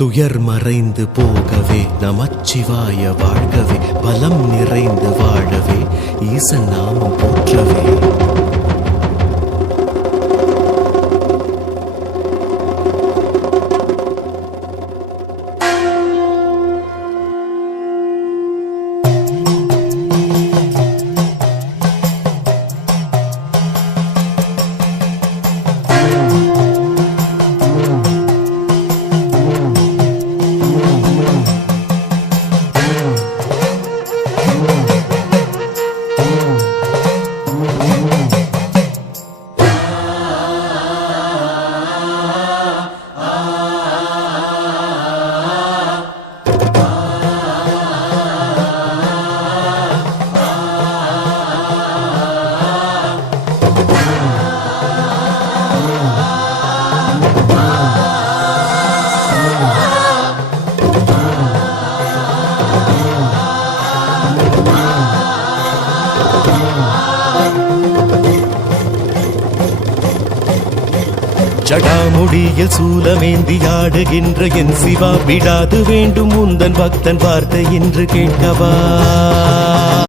துயர் மறைந்து போகவே நமச்சிவாய வாழ்கவே, பலம் நிறைந்து வாழவே ஈசன் நாமம் போற்றவே. ஜடாமுடியில் சூலமேந்தி ஆடுகின்ற என் சிவா, விடாது வேண்டும் உந்தன் பக்தன் வார்த்தை என்று கேட்கவா.